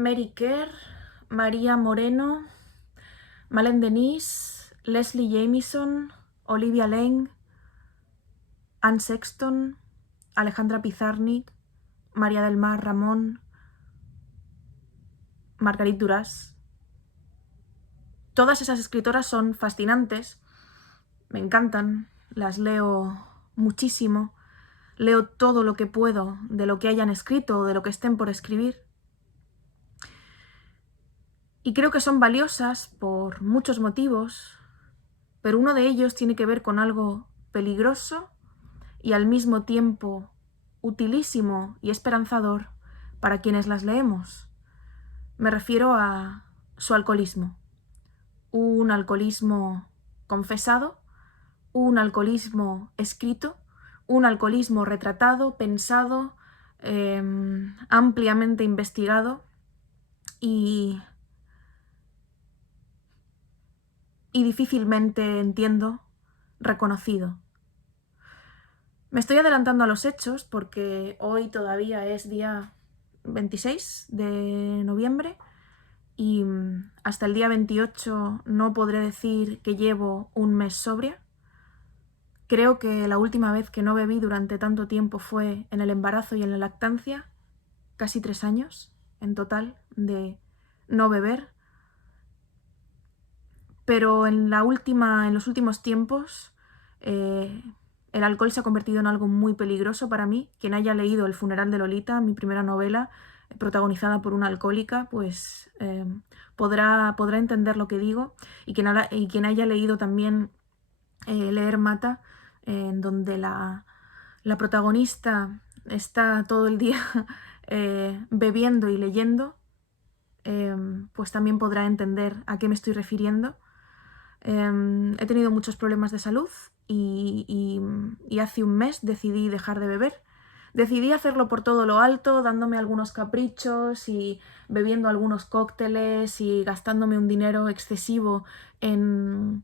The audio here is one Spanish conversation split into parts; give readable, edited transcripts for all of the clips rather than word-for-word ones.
Mary Kerr, María Moreno, Malène Denis, Leslie Jamieson, Olivia Laing, Anne Sexton, Alejandra Pizarnik, María del Mar Ramón, Marguerite Duras. Todas esas escritoras son fascinantes, me encantan, las leo muchísimo, leo todo lo que puedo de lo que hayan escrito o de lo que estén por escribir. Y creo que son valiosas por muchos motivos, pero uno de ellos tiene que ver con algo peligroso y al mismo tiempo utilísimo y esperanzador para quienes las leemos. Me refiero a su alcoholismo. Un alcoholismo confesado, un alcoholismo escrito, un alcoholismo retratado, pensado, ampliamente investigado y difícilmente, entiendo, reconocido. Me estoy adelantando a los hechos porque hoy todavía es día 26 de noviembre y hasta el día 28 no podré decir que llevo un mes sobria. Creo que la última vez que no bebí durante tanto tiempo fue en el embarazo y en la lactancia, casi 3 años en total de no beber. Pero en los últimos tiempos el alcohol se ha convertido en algo muy peligroso para mí. Quien haya leído El funeral de Lolita, mi primera novela, protagonizada por una alcohólica, pues podrá entender lo que digo. Y quien haya leído también Leer mata, en donde la protagonista está todo el día bebiendo y leyendo, pues también podrá entender a qué me estoy refiriendo. He tenido muchos problemas de salud y hace un mes decidí dejar de beber. Decidí hacerlo por todo lo alto, dándome algunos caprichos y bebiendo algunos cócteles y gastándome un dinero excesivo en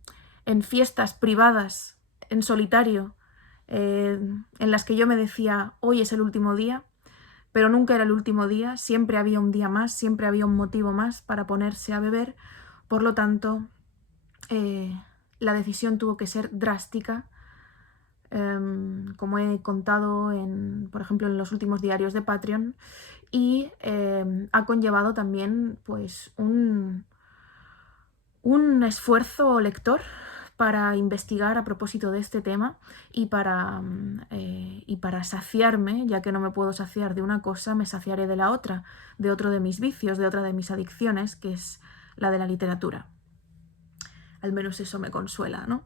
fiestas privadas, en solitario, en las que yo me decía, hoy es el último día, pero nunca era el último día, siempre había un día más, siempre había un motivo más para ponerse a beber. Por lo tanto, la decisión tuvo que ser drástica, como he contado por ejemplo, en los últimos diarios de Patreon, y ha conllevado también pues un esfuerzo lector para investigar a propósito de este tema y para saciarme, ya que no me puedo saciar de una cosa, me saciaré de la otra, de otro de mis vicios, de otra de mis adicciones, que es la de la literatura. Al menos eso me consuela, ¿no?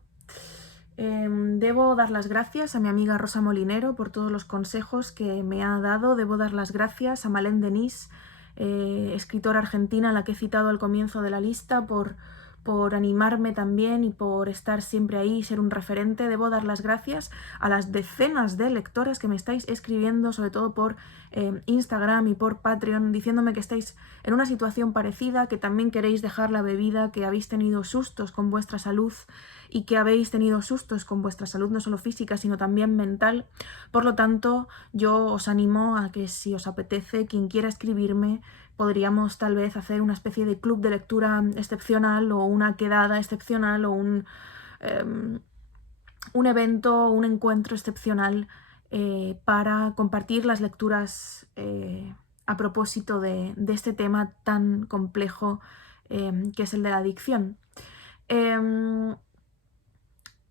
Debo dar las gracias a mi amiga Rosa Molinero por todos los consejos que me ha dado. Debo dar las gracias a Malène Denis, escritora argentina a la que he citado al comienzo de la lista, por animarme también y por estar siempre ahí y ser un referente. Debo dar las gracias a las decenas de lectoras que me estáis escribiendo, sobre todo por Instagram y por Patreon, diciéndome que estáis en una situación parecida, que también queréis dejar la bebida, que habéis tenido sustos con vuestra salud y que habéis tenido sustos con vuestra salud no solo física sino también mental. Por lo tanto, yo os animo a que, si os apetece, quien quiera escribirme, podríamos tal vez hacer una especie de club de lectura excepcional o una quedada excepcional o un evento, un encuentro excepcional para compartir las lecturas a propósito de este tema tan complejo que es el de la adicción.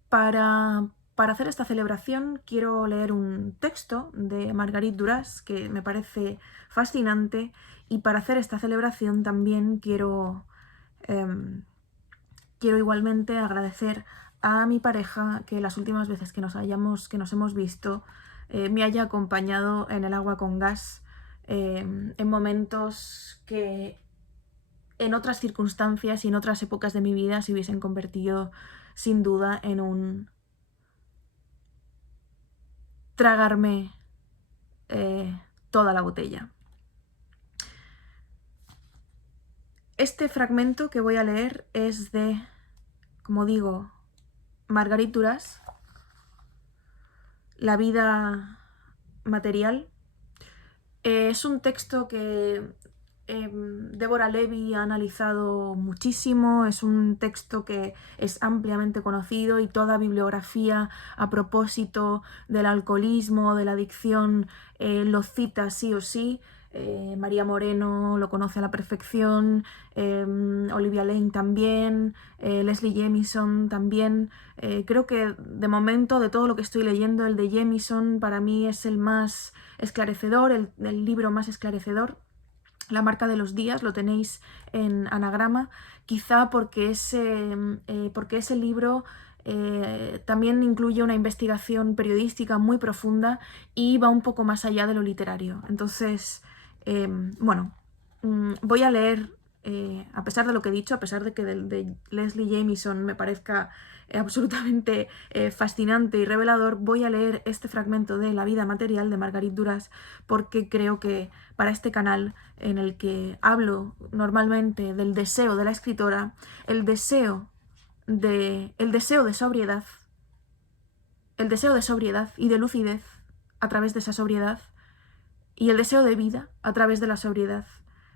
Para hacer esta celebración quiero leer un texto de Marguerite Duras que me parece fascinante, y para hacer esta celebración también quiero igualmente agradecer a mi pareja que las últimas veces que nos hemos visto me haya acompañado en el agua con gas en momentos que en otras circunstancias y en otras épocas de mi vida se hubiesen convertido sin duda en un tragarme toda la botella. Este fragmento que voy a leer es de, como digo, Marguerite Duras, La vida material. Es un texto que Deborah Levy ha analizado muchísimo, es un texto que es ampliamente conocido y toda bibliografía a propósito del alcoholismo, de la adicción, lo cita sí o sí. María Moreno lo conoce a la perfección, Olivia Lane también, Leslie Jamieson también. Creo que de momento, de todo lo que estoy leyendo, el de Jamieson para mí es el más esclarecedor, el libro más esclarecedor. La marca de los días lo tenéis en Anagrama, quizá porque ese libro también incluye una investigación periodística muy profunda y va un poco más allá de lo literario. Entonces, bueno, voy a leer, a pesar de lo que he dicho, a pesar de que de Leslie Jamieson me parezca absolutamente fascinante y revelador, voy a leer este fragmento de La vida material de Marguerite Duras porque creo que para este canal en el que hablo normalmente del deseo de la escritora, el deseo de sobriedad, el deseo de sobriedad y de lucidez a través de esa sobriedad y el deseo de vida a través de la sobriedad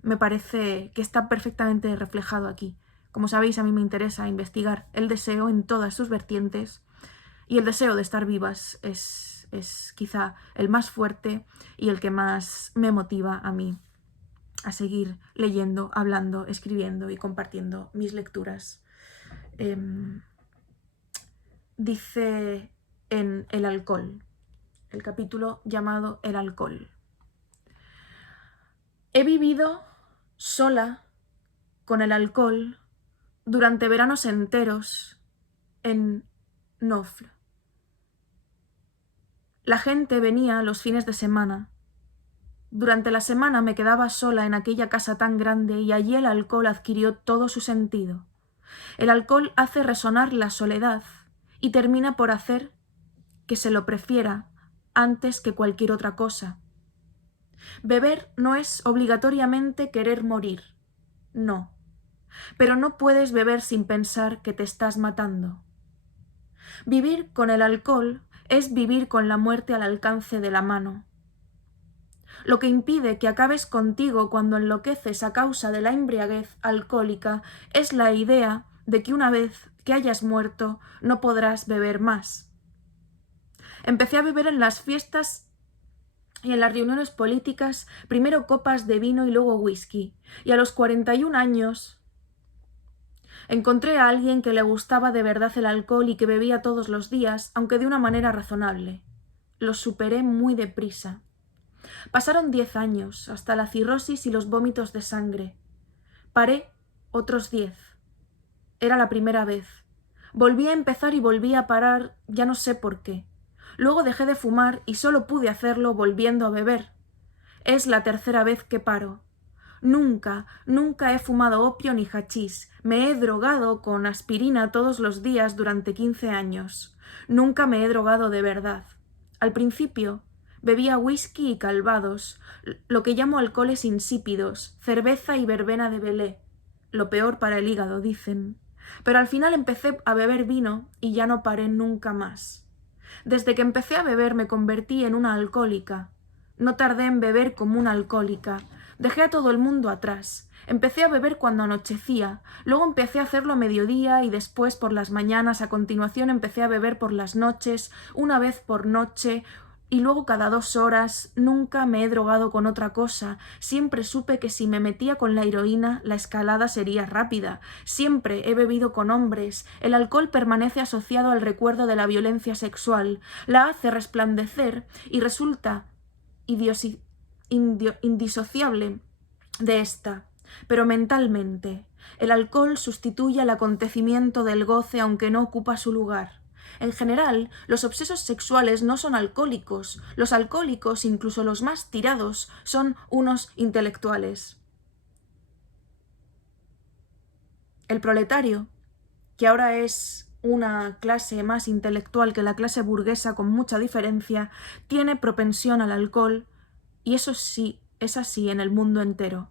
me parece que está perfectamente reflejado aquí. Como sabéis, a mí me interesa investigar el deseo en todas sus vertientes y el deseo de estar vivas es quizá el más fuerte y el que más me motiva a mí a seguir leyendo, hablando, escribiendo y compartiendo mis lecturas. Dice en El alcohol, el capítulo llamado El alcohol. He vivido sola con el alcohol durante veranos enteros en Nofle. La gente venía los fines de semana. Durante la semana me quedaba sola en aquella casa tan grande y allí el alcohol adquirió todo su sentido. El alcohol hace resonar la soledad y termina por hacer que se lo prefiera antes que cualquier otra cosa. Beber no es obligatoriamente querer morir, no. Pero no puedes beber sin pensar que te estás matando. Vivir con el alcohol es vivir con la muerte al alcance de la mano. Lo que impide que acabes contigo cuando enloqueces a causa de la embriaguez alcohólica es la idea de que una vez que hayas muerto no podrás beber más. Empecé a beber en las fiestas y en las reuniones políticas, primero copas de vino y luego whisky, y a los 41 años encontré a alguien que le gustaba de verdad el alcohol y que bebía todos los días, aunque de una manera razonable. Lo superé muy deprisa. Pasaron 10 años, hasta la cirrosis y los vómitos de sangre. Paré otros 10. Era la primera vez. Volví a empezar y volví a parar, ya no sé por qué. Luego dejé de fumar y solo pude hacerlo volviendo a beber. Es la tercera vez que paro. Nunca he fumado opio ni hachís. Me he drogado con aspirina todos los días durante 15 años. Nunca me he drogado de verdad. Al principio bebía whisky y calvados, lo que llamo alcoholes insípidos, cerveza y verbena de Belé. Lo peor para el hígado, dicen. Pero al final empecé a beber vino y ya no paré nunca más. Desde que empecé a beber me convertí en una alcohólica. No tardé en beber como una alcohólica. Dejé a todo el mundo atrás. Empecé a beber cuando anochecía, luego empecé a hacerlo a mediodía y después por las mañanas, a continuación empecé a beber por las noches, una vez por noche, y luego cada 2 horas. Nunca me he drogado con otra cosa. Siempre supe que si me metía con la heroína, la escalada sería rápida. Siempre he bebido con hombres. El alcohol permanece asociado al recuerdo de la violencia sexual. La hace resplandecer y resulta indisociable de esta. Pero mentalmente, el alcohol sustituye al acontecimiento del goce aunque no ocupa su lugar. En general, los obsesos sexuales no son alcohólicos. Los alcohólicos, incluso los más tirados, son unos intelectuales. El proletario, que ahora es una clase más intelectual que la clase burguesa con mucha diferencia, tiene propensión al alcohol, y eso sí, es así en el mundo entero.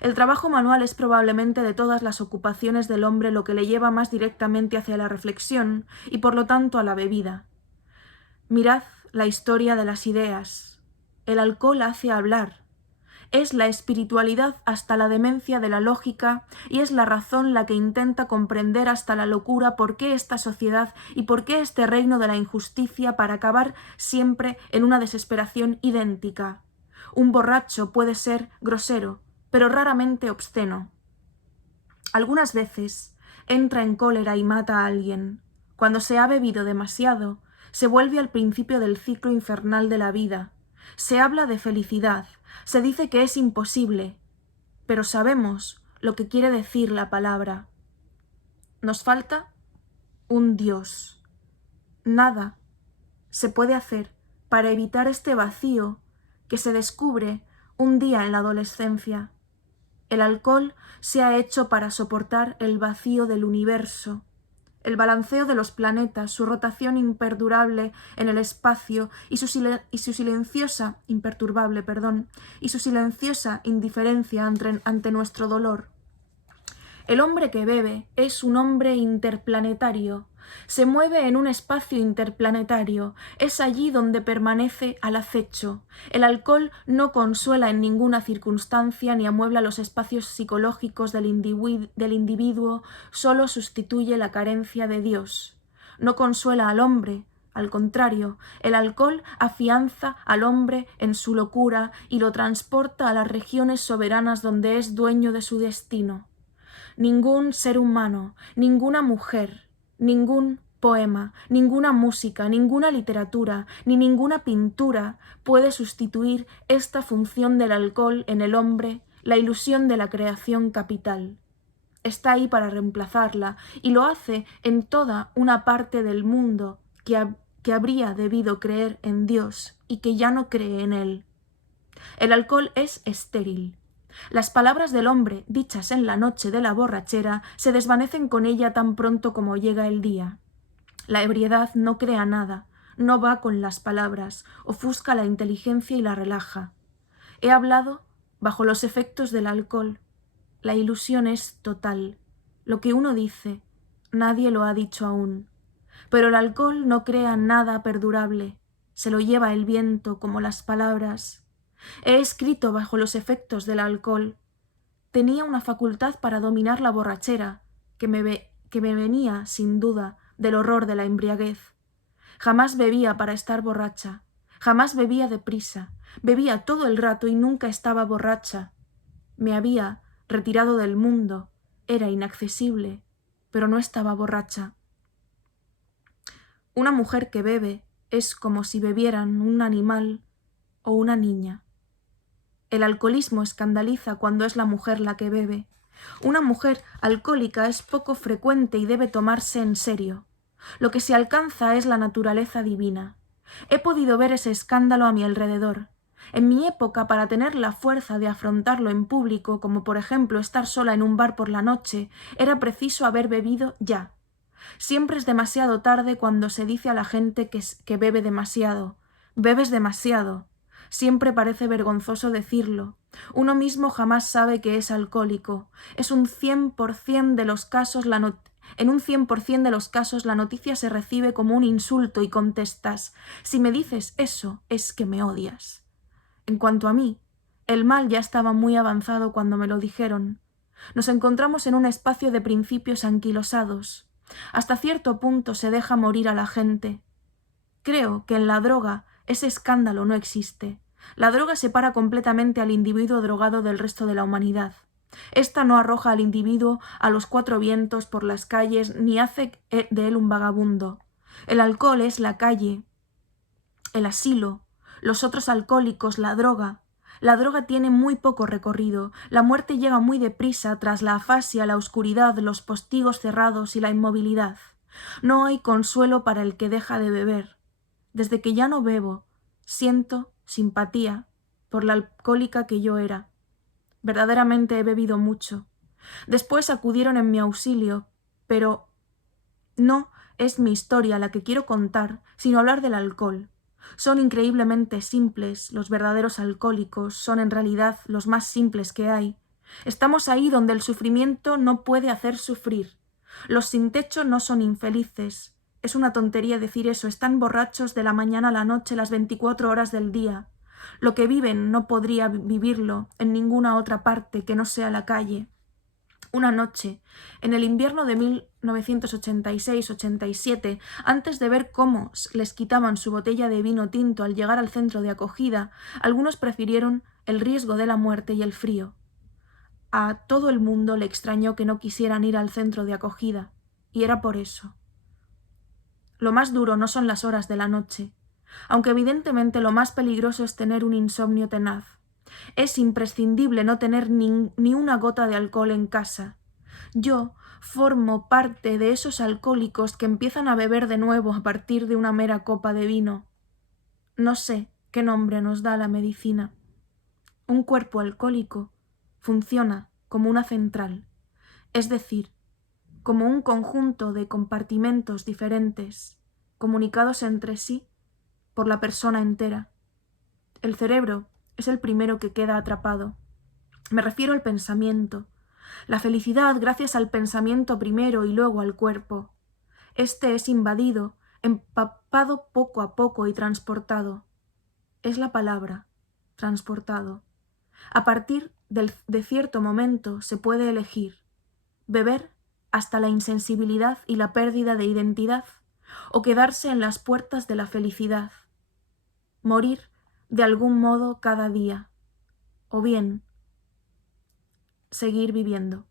El trabajo manual es probablemente de todas las ocupaciones del hombre lo que le lleva más directamente hacia la reflexión y por lo tanto a la bebida. Mirad la historia de las ideas. El alcohol hace hablar. Es la espiritualidad hasta la demencia de la lógica y es la razón la que intenta comprender hasta la locura por qué esta sociedad y por qué este reino de la injusticia para acabar siempre en una desesperación idéntica. Un borracho puede ser grosero, pero raramente obsceno. Algunas veces entra en cólera y mata a alguien. Cuando se ha bebido demasiado, se vuelve al principio del ciclo infernal de la vida. Se habla de felicidad, se dice que es imposible, pero sabemos lo que quiere decir la palabra. Nos falta un Dios. Nada se puede hacer para evitar este vacío que se descubre un día en la adolescencia. El alcohol se ha hecho para soportar el vacío del universo, el balanceo de los planetas, su rotación imperdurable en el espacio y su silenciosa indiferencia ante nuestro dolor. El hombre que bebe es un hombre interplanetario. Se mueve en un espacio interplanetario. Es allí donde permanece al acecho. El alcohol no consuela en ninguna circunstancia ni amuebla los espacios psicológicos del individuo, solo sustituye la carencia de Dios. No consuela al hombre. Al contrario, el alcohol afianza al hombre en su locura y lo transporta a las regiones soberanas donde es dueño de su destino. Ningún ser humano, ninguna mujer, ningún poema, ninguna música, ninguna literatura, ni ninguna pintura puede sustituir esta función del alcohol en el hombre, la ilusión de la creación capital. Está ahí para reemplazarla y lo hace en toda una parte del mundo que habría debido creer en Dios y que ya no cree en él. El alcohol es estéril. Las palabras del hombre, dichas en la noche de la borrachera, se desvanecen con ella tan pronto como llega el día. La ebriedad no crea nada, no va con las palabras, ofusca la inteligencia y la relaja. He hablado bajo los efectos del alcohol. La ilusión es total. Lo que uno dice, nadie lo ha dicho aún. Pero el alcohol no crea nada perdurable. Se lo lleva el viento como las palabras. He escrito bajo los efectos del alcohol. Tenía una facultad para dominar la borrachera, que me venía, sin duda, del horror de la embriaguez. Jamás bebía para estar borracha, jamás bebía deprisa, bebía todo el rato y nunca estaba borracha. Me había retirado del mundo, era inaccesible, pero no estaba borracha. Una mujer que bebe es como si bebieran un animal o una niña. El alcoholismo escandaliza cuando es la mujer la que bebe. Una mujer alcohólica es poco frecuente y debe tomarse en serio. Lo que se alcanza es la naturaleza divina. He podido ver ese escándalo a mi alrededor. En mi época, para tener la fuerza de afrontarlo en público, como por ejemplo estar sola en un bar por la noche, era preciso haber bebido ya. Siempre es demasiado tarde cuando se dice a la gente que bebe demasiado. Bebes demasiado. Siempre parece vergonzoso decirlo. Uno mismo jamás sabe que es alcohólico. En un 100% de los casos la noticia se recibe como un insulto y contestas: si me dices eso, es que me odias. En cuanto a mí, el mal ya estaba muy avanzado cuando me lo dijeron. Nos encontramos en un espacio de principios anquilosados. Hasta cierto punto se deja morir a la gente. Creo que en la droga ese escándalo no existe. La droga separa completamente al individuo drogado del resto de la humanidad. Esta no arroja al individuo a los cuatro vientos por las calles ni hace de él un vagabundo. El alcohol es la calle, el asilo, los otros alcohólicos, la droga. La droga tiene muy poco recorrido. La muerte llega muy deprisa tras la afasia, la oscuridad, los postigos cerrados y la inmovilidad. No hay consuelo para el que deja de beber. Desde que ya no bebo, siento simpatía por la alcohólica que yo era. Verdaderamente he bebido mucho. Después acudieron en mi auxilio, pero no es mi historia la que quiero contar, sino hablar del alcohol. Son increíblemente simples, los verdaderos alcohólicos son en realidad los más simples que hay. Estamos ahí donde el sufrimiento no puede hacer sufrir. Los sin techo no son infelices. Es una tontería decir eso, están borrachos de la mañana a la noche las 24 horas del día. Lo que viven no podría vivirlo en ninguna otra parte que no sea la calle. Una noche, en el invierno de 1986-87, antes de ver cómo les quitaban su botella de vino tinto al llegar al centro de acogida, algunos prefirieron el riesgo de la muerte y el frío. A todo el mundo le extrañó que no quisieran ir al centro de acogida, y era por eso. Lo más duro no son las horas de la noche, aunque evidentemente lo más peligroso es tener un insomnio tenaz. Es imprescindible no tener ni una gota de alcohol en casa. Yo formo parte de esos alcohólicos que empiezan a beber de nuevo a partir de una mera copa de vino. No sé qué nombre nos da la medicina. Un cuerpo alcohólico funciona como una central, es decir, como un conjunto de compartimentos diferentes, comunicados entre sí por la persona entera. El cerebro es el primero que queda atrapado. Me refiero al pensamiento. La felicidad gracias al pensamiento primero y luego al cuerpo. Este es invadido, empapado poco a poco y transportado. Es la palabra, transportado. A partir de cierto momento se puede elegir beber hasta la insensibilidad y la pérdida de identidad, o quedarse en las puertas de la felicidad, morir de algún modo cada día, o bien seguir viviendo.